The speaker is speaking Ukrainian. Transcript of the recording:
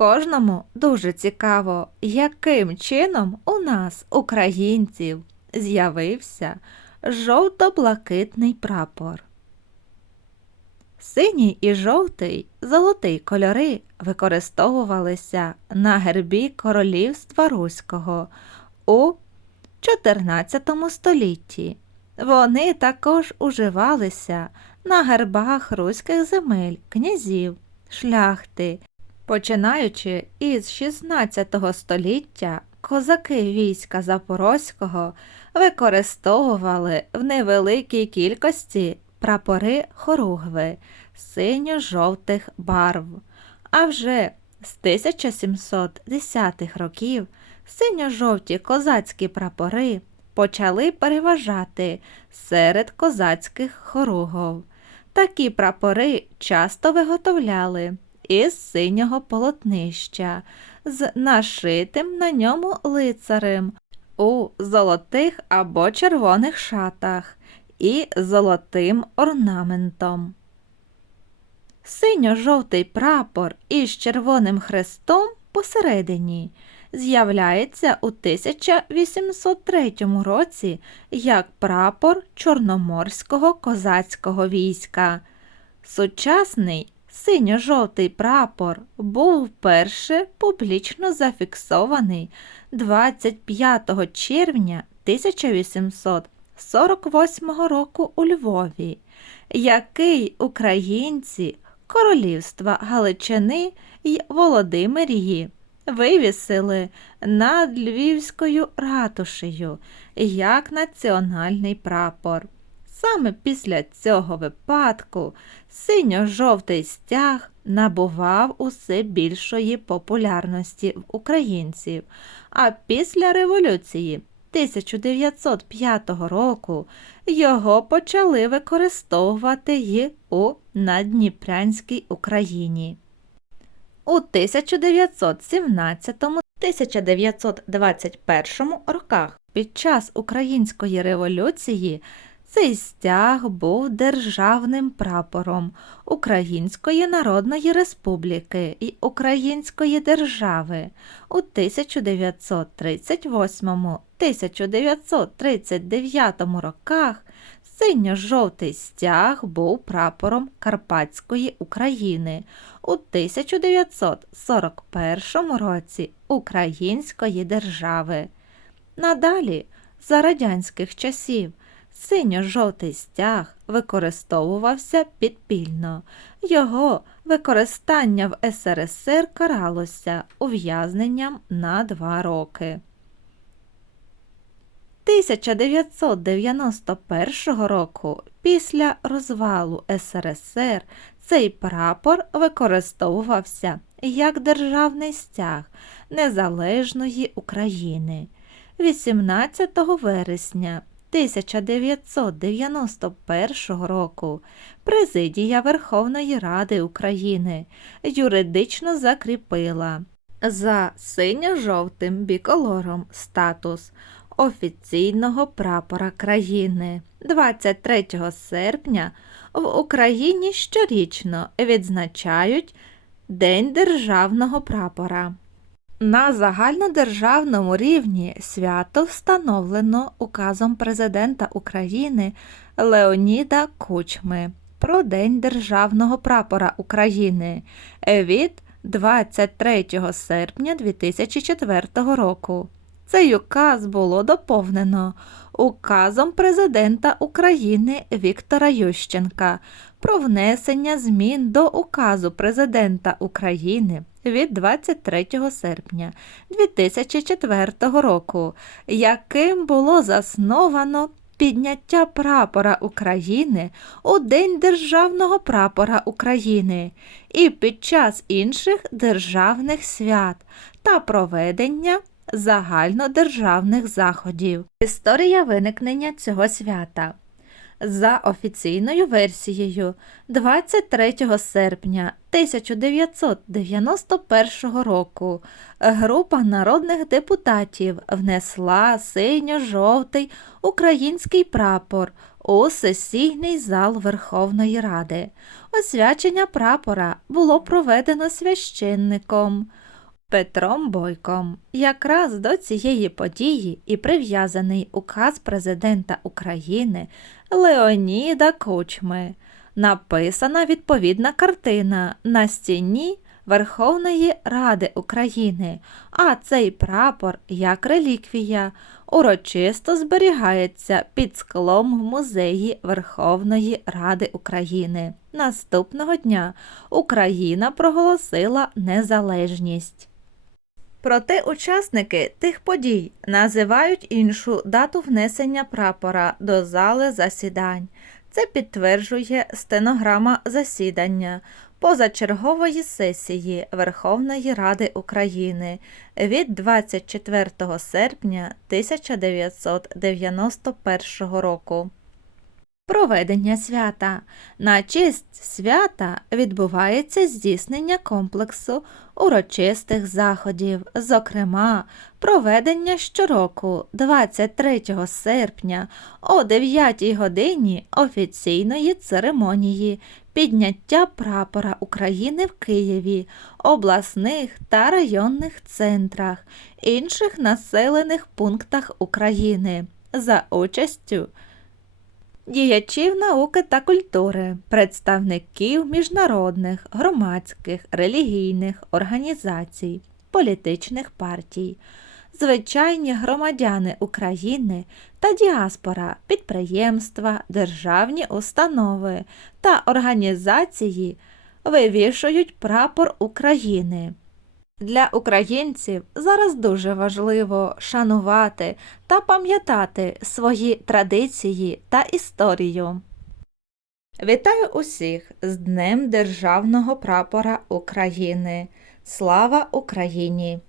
Кожному дуже цікаво, яким чином у нас, українців, з'явився жовто-блакитний прапор. Синій і жовтий, золотий кольори використовувалися на гербі королівства Руського у 14 столітті. Вони також уживалися на гербах руських земель, князів, шляхти. Починаючи із 16 століття, козаки війська Запорозького використовували в невеликій кількості прапори хоругви синьо-жовтих барв. А вже з 1710-х років синьо-жовті козацькі прапори почали переважати серед козацьких хоругов. Такі прапори часто виготовляли із синього полотнища з нашитим на ньому лицарем у золотих або червоних шатах і золотим орнаментом. Синьо-жовтий прапор із червоним хрестом посередині з'являється у 1803 році як прапор Чорноморського козацького війська. Сучасний синьо-жовтий прапор був вперше публічно зафіксований 25 червня 1848 року у Львові, який українці Королівства Галичини й Володимирії вивісили над Львівською ратушею як національний прапор. Саме після цього випадку синьо-жовтий стяг набував усе більшої популярності в українців, а після революції 1905 року його почали використовувати й у Надніпрянській Україні. У 1917-1921 роках під час Української революції цей стяг був державним прапором Української Народної Республіки і Української держави у 1938-1939 роках. Синьо-жовтий стяг був прапором Карпатської України у 1941 році Української держави. Надалі, за радянських часів, синьо-жовтий стяг використовувався підпільно. Його використання в СРСР каралося ув'язненням на два роки. 1991 року після розвалу СРСР цей прапор використовувався як державний стяг Незалежної України. 18 вересня 1991 року Президія Верховної Ради України юридично закріпила за синьо-жовтим біколором статус офіційного прапора країни. 23 серпня в Україні щорічно відзначають День державного прапора. На загальнодержавному рівні свято встановлено указом Президента України Леоніда Кучми про День Державного прапора України від 23 серпня 2004 року. Цей указ було доповнено указом Президента України Віктора Ющенка про внесення змін до указу Президента України від 23 серпня 2004 року, яким було засновано підняття прапора України у День Державного прапора України і під час інших державних свят та проведення загальнодержавних заходів. Історія виникнення цього свята. За офіційною версією, 23 серпня 1991 року група народних депутатів внесла синьо-жовтий український прапор у сесійний зал Верховної Ради. Освячення прапора було проведено священником. Петром Бойком. Якраз до цієї події і прив'язаний указ президента України Леоніда Кучми. Написана відповідна картина на стіні Верховної Ради України, а цей прапор, як реліквія, урочисто зберігається під склом в музеї Верховної Ради України. Наступного дня Україна проголосила незалежність. Проте учасники тих подій називають іншу дату внесення прапора до зали засідань. Це підтверджує стенограма засідання позачергової сесії Верховної Ради України від 24 серпня 1991 року. Проведення свята. На честь свята відбувається здійснення комплексу урочистих заходів, зокрема, проведення щороку 23 серпня о 9 годині офіційної церемонії підняття прапора України в Києві, обласних та районних центрах, інших населених пунктах України за участю діячів науки та культури, представників міжнародних, громадських, релігійних організацій, політичних партій, звичайні громадяни України та діаспора, підприємства, державні установи та організації вивішують прапор України. Для українців зараз дуже важливо шанувати та пам'ятати свої традиції та історію. Вітаю усіх з Днем Державного прапора України. Слава Україні!